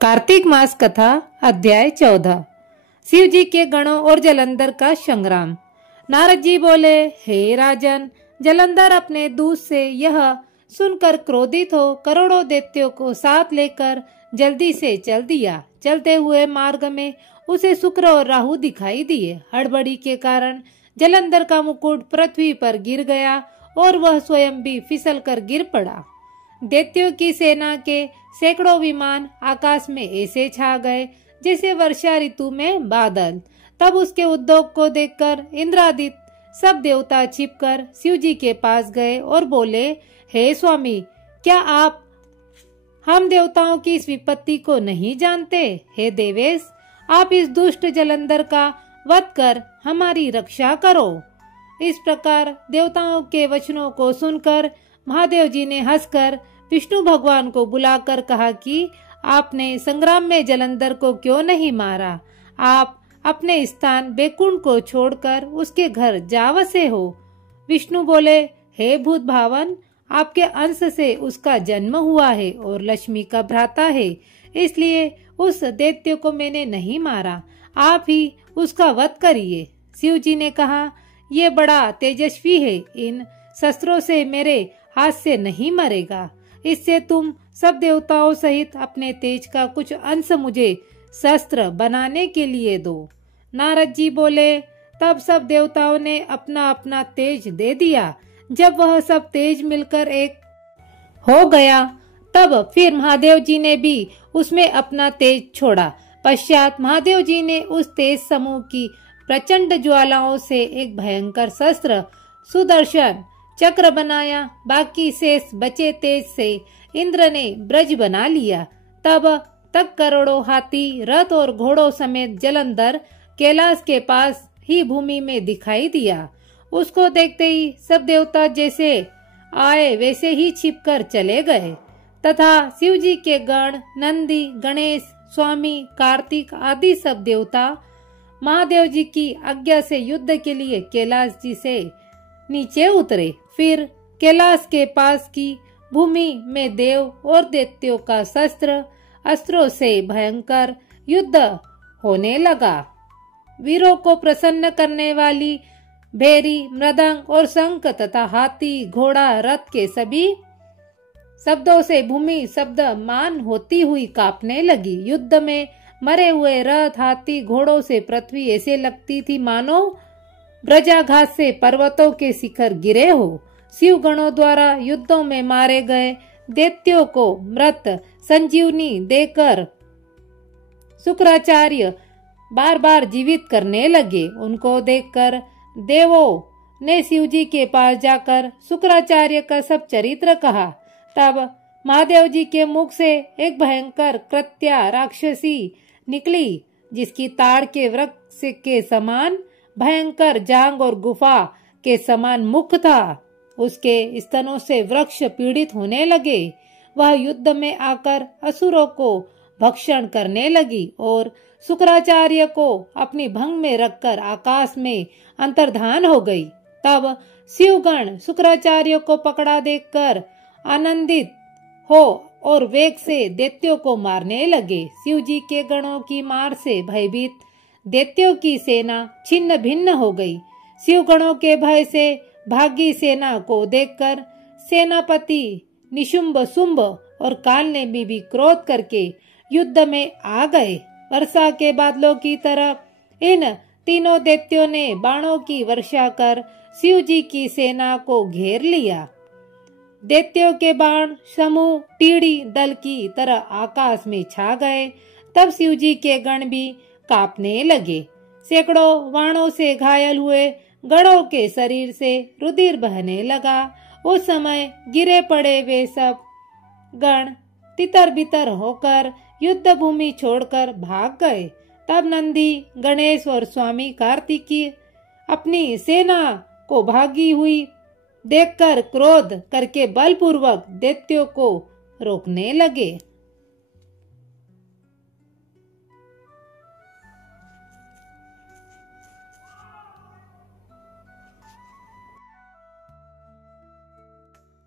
कार्तिक मास कथा अध्याय 14। शिव जी के गणों और जलंधर का संग्राम। नारद जी बोले, हे राजन, जलंधर अपने दूत से यह सुनकर क्रोधित हो करोड़ों दैत्यों को साथ लेकर जल्दी से चल दिया। चलते हुए मार्ग में उसे शुक्र और राहु दिखाई दिए। हड़बड़ी के कारण जलंधर का मुकुट पृथ्वी पर गिर गया और वह स्वयं भी फिसल कर गिर पड़ा। दैत्यों की सेना के सैकड़ों विमान आकाश में ऐसे छा गए जैसे वर्षा ऋतु में बादल। तब उसके उद्योग को देखकर इंद्रादित्य सब देवता छिपकर शिव जी के पास गए और बोले, हे स्वामी, क्या आप हम देवताओं की इस विपत्ति को नहीं जानते? हे देवेश, आप इस दुष्ट जलंधर का वध कर हमारी रक्षा करो। इस प्रकार देवताओं के वचनों को सुनकर महादेव जी ने हंसकर विष्णु भगवान को बुलाकर कहा कि आपने संग्राम में जलंधर को क्यों नहीं मारा? आप अपने स्थान बैकुंठ को छोड़कर उसके घर जा बसे हो। विष्णु बोले, हे भूत भावन, आपके अंश से उसका जन्म हुआ है और लक्ष्मी का भ्राता है, इसलिए उस दैत्य को मैंने नहीं मारा। आप ही उसका वध करिए। शिव जी ने कहा, ये बड़ा तेजस्वी है, इन शस्त्रों से मेरे हाथ से नहीं मरेगा। इससे तुम सब देवताओं सहित अपने तेज का कुछ अंश मुझे शस्त्र बनाने के लिए दो। नारद जी बोले, तब सब देवताओं ने अपना अपना तेज दे दिया। जब वह सब तेज मिलकर एक हो गया, तब फिर महादेव जी ने भी उसमें अपना तेज छोड़ा। पश्चात महादेव जी ने उस तेज समूह की प्रचंड ज्वालाओं से एक भयंकर शस्त्र सुदर्शन चक्र बनाया। बाकी शेष बचे तेज से इंद्र ने ब्रज बना लिया। तब तक करोड़ों हाथी, रथ और घोड़ों समेत जलंधर कैलाश के पास ही भूमि में दिखाई दिया। उसको देखते ही सब देवता जैसे आए वैसे ही छिपकर चले गए तथा शिव जी के गण, नंदी, गणेश, स्वामी, कार्तिक आदि सब देवता महादेव जी की आज्ञा से युद्ध के लिए कैलाश जी से नीचे उतरे। फिर कैलाश के पास की भूमि में देव और दैत्यों का शस्त्र अस्त्रों से भयंकर युद्ध होने लगा। वीरों को प्रसन्न करने वाली भेरी, मृदंग और शंख तथा हाथी, घोड़ा, रथ के सभी शब्दों से भूमि शब्दमान होती हुई कांपने लगी। युद्ध में मरे हुए रथ, हाथी, घोड़ों से पृथ्वी ऐसे लगती थी मानो ब्रजाघात से पर्वतों के शिखर गिरे हो। शिव गणों द्वारा युद्धों में मारे गए दैत्यों को मृत संजीवनी देकर शुक्राचार्य बार बार जीवित करने लगे। उनको देखकर देवों ने शिव जी के पास जाकर शुक्राचार्य का सब चरित्र कहा। तब महादेव जी के मुख से एक भयंकर कृत्या राक्षसी निकली, जिसकी ताड़ के वृक्ष के समान भयंकर जांग और गुफा के समान मुख था। उसके स्तनों से वृक्ष पीड़ित होने लगे। वह युद्ध में आकर असुरों को भक्षण करने लगी और शुक्राचार्य को अपनी भंग में रखकर आकाश में अंतर्धान हो गई। तब शिवगण शुक्राचार्य को पकड़ा देखकर आनंदित हो और वेग से दैत्यों को मारने लगे। शिव जी के गणों की मार से भयभीत दैत्यों की सेना छिन्न भिन्न हो गई। शिव गणों के भय से भागी सेना को देखकर सेनापति निशुंभ, शुंभ और काल ने भी क्रोध करके युद्ध में आ गए। वर्षा के बादलों की तरह इन तीनों दैत्यों ने बाणों की वर्षा कर शिव जी की सेना को घेर लिया। दैत्यों के बाण समूह टीड़ी दल की तरह आकाश में छा गए। तब शिव जी के गण भी कांपने लगे। सैकड़ों बाणों से घायल हुए गणों के शरीर से रुधिर बहने लगा। उस समय गिरे पड़े वे सब गण तितर बितर होकर युद्ध भूमि छोड़कर भाग गए। तब नंदी, गणेश और स्वामी कार्तिकी अपनी सेना को भागी हुई देखकर क्रोध करके बलपूर्वक दैत्यों को रोकने लगे।